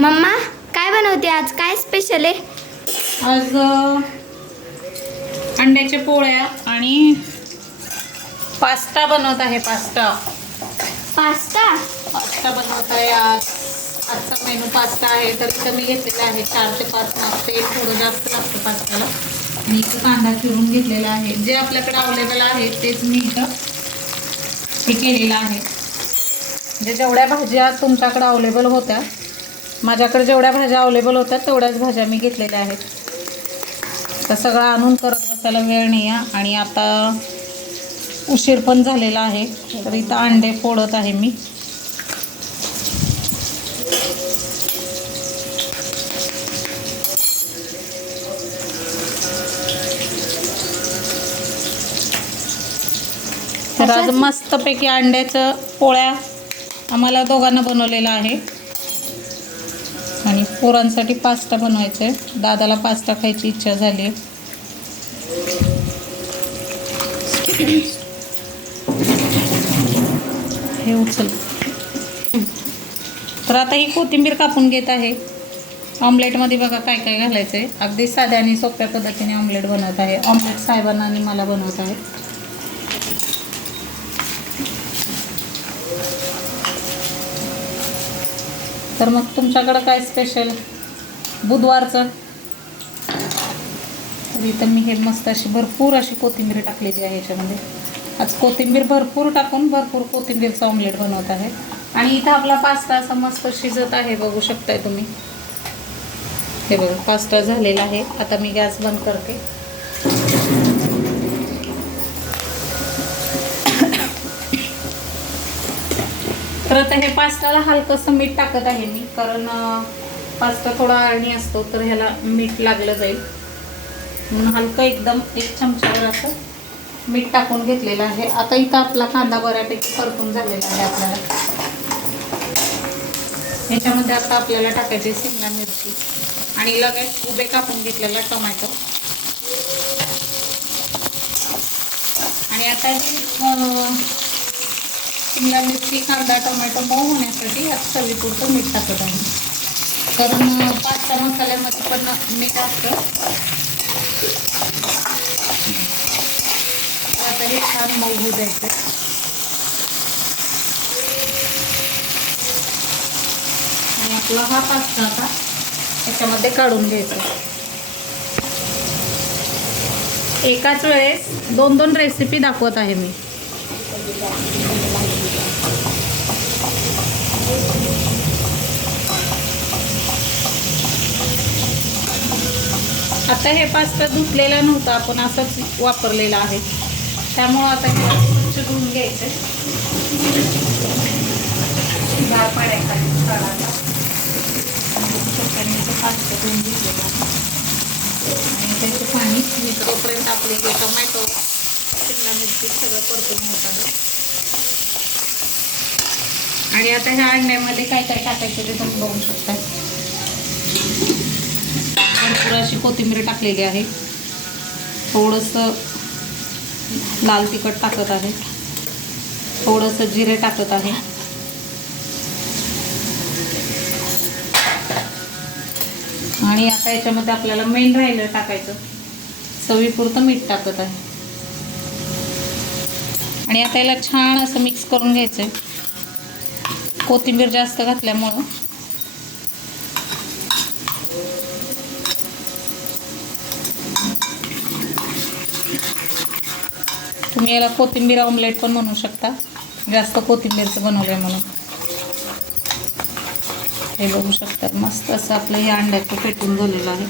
Mamma काय बनवते आज? काय स्पेशल आहे? आज अंड्याच्या पोळ्या आणि पास्ता बनवत आहे पास्ता. पास्ता? पास्ता बनवत आहे आज. आजचा मेनू पास्ता आहे तर इथं मी घेतलेला आहे चार ते पाच माप तेल थोडं जास्त लागतं पास्त्याला. आणि इथं कांदा चिरून घेतलेला आहे. जे आपल्याकडे अवेलेबल आहे तेच मी इथं हे केलेलं आहे. म्हणजे जेवढ्या भाज्या तुमच्याकडे अवेलेबल होत्या माझ्याकडे जेवढ्या भाज्या अवेलेबल होत्या तेवढ्याच भाज्या मी घेतलेल्या आहेत. तर सगळं आणून करत बसायला वेळ नाही आहे. आणि आता उशीर पण झालेला आहे. तर इथं अंडे फोडत आहे मी. तर आज मस्तपैकी अंड्याचं पोळ्या आम्हाला दोघांना बनवलेला आहे. पोरांसाठी पास्ता बनवायचा आहे. दादाला पास्ता खायची इच्छा झाली आहे. हे उचल. तर आता ही कोथिंबीर कापून घेत आहे. ऑमलेटमध्ये बघा काय काय घालायचं आहे अगदी साध्या आणि सोप्या पद्धतीने ऑमलेट बनवत आहे. ऑमलेट साहेबांना आणि मला बनवत आहे. तर मग तुमच्याकडं काय स्पेशल बुधवारचं? तर इथं मी हे मस्त अशी भरपूर अशी कोथिंबीर टाकलेली आहे याच्यामध्ये. आज कोथिंबीर भरपूर टाकून भरपूर कोथिंबीरचं ऑमलेट बनवत आहे. आणि इथं आपला पास्ता असा मस्त शिजत आहे बघू शकताय तुम्ही. हे बघा पास्ता झालेला आहे. आता मी गॅस बंद करते. तर हे पास्ताला हलकंसं मीठ टाकत आहे मी कारण पास्ता थोडा आळणी असतो तर ह्याला मीठ लागलं जाईल. म्हणून हलकं एकदम एक चमच्यावर असं मीठ टाकून घेतलेलं आहे. आता इथं आपला कांदा बऱ्यापैकी परतून झालेला आहे आपल्याला. ह्याच्यामध्ये आता आपल्याला टाकायची शिमला मिरची आणि लगेच उभे कापून घेतलेला टोमॅटो. आणि आता जे शिमला मिरची कांदा टोमॅटो मऊ होण्यासाठी आता चवीपुरतं मीठ टाकत आहे. कारण पाच पास्ता मसाल्यामध्ये पण मीठ असतं. आता हे छान मऊ होऊ द्यायचं आणि आपला हा पास्ता आता याच्यामध्ये काढून घ्यायचा एकाच वेळेस दोन दोन रेसिपी दाखवत आहे मी. आता हे पास्ता धुतलेला नव्हता आपण असंच वापरलेला आहे. त्यामुळं आता हे स्वच्छ धुवून घ्यायचं गार पाण्याखाली काढायचा पास्ता धुवून घेतलेला आणि त्याचं पाणी तोपर्यंत आपले टोमॅटो शिमला मिरची सगळं परतून होत आहे आणि आता ह्या अंड्यामध्ये काय काय टाकायचं ते तुम्ही बघू शकता. भरपूर अशी कोथिंबीर टाकलेली आहे. थोडंसं लाल तिखट टाकत आहे. थोडंसं जिरे टाकत आहे. आणि आता याच्यामध्ये आपल्याला मेन राहिलं टाकायचं. चवीपुरतं मीठ टाकत आहे. आणि आता याला छान असं मिक्स करून घ्यायचं आहे कोथिंबीर जास्त घातल्यामुळं. तुम्ही याला कोथिंबीर ऑमलेट पण बनवू शकता. जास्त कोथिंबीरचं बनवलं आहे म्हणून. हे बघू शकता मस्त असं आपलं हे अंड्याचं पेटून झालेलं आहे.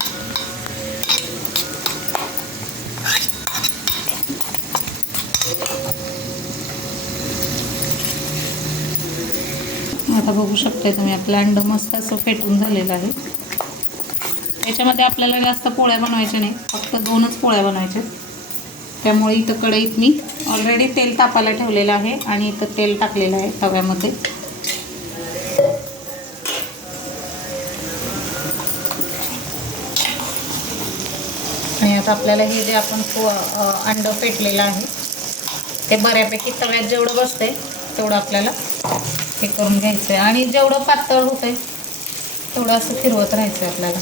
आता बघू शकताय तुम्ही आपलं अंड मस्त असं फेटून झालेलं आहे. याच्यामध्ये आपल्याला जास्त पोळ्या बनवायच्या नाही फक्त दोनच पोळ्या बनवायच्या. त्यामुळे इथं कढईत मी ऑलरेडी तेल तापायला ठेवलेलं आहे आणि इथं तेल टाकलेलं आहे तव्यामध्ये. आणि आता आपल्याला हे जे आपण अंड फेटलेलं पेटलेलं आहे ते बऱ्यापैकी तव्यात जेवढं बसतंय तेवढं आपल्याला हे करून घ्यायचं आहे आणि जेवढं पातळ होत आहे तेवढं असं फिरवत राहायचं आहे आपल्याला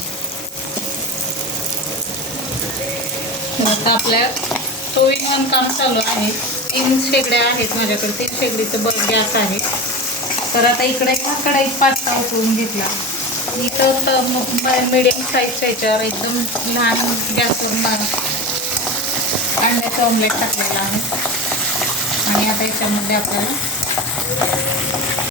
आता आपल्या टू काम चालू आहे. तीन शेगड्या आहेत माझ्याकडे. तीन शेगडीचं बल गॅस आहे. तर आता इकडे हा कढईत पास्ता उकळून घेतला. इथं मिडियम साईजच्या याच्यावर एकदम लहान गॅसवरून अंड्याचं ऑमलेट टाकलेलं आहे. आणि आता याच्यामध्ये आपल्याला